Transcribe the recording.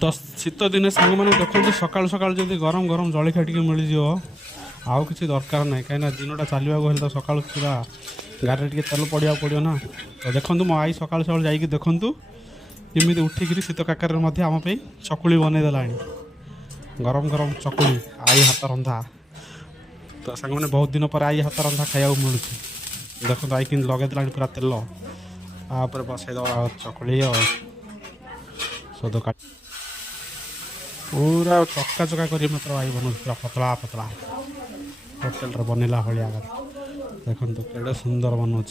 तो शीत दिने सांग मैंने देखो सकाल सकाल जब गरम गरम जलखिया टी मिल आउ किसी दरकार ना कहीं दिनटा चलवाक तो सका पूरा गाड़ी टे तेल पड़ा पड़ो ना। तो देखो मो आई सका सका जा देखु जमी उठिक शीत काकर आम चकुली बनईदेला गरम गरम चकुली आई हाथ रंधा। तो सांग मैंने बहुत दिन पर आई हाथ रंधा खाया मिलूँ देखो आई कि लगे पूरा तेल आपर बसईद चकुली सद का पूरा चक्का चका कर मात्र आई बन पूरा पतला पतला होटेल बनला भाया देखो केड़े सुंदर बनुच।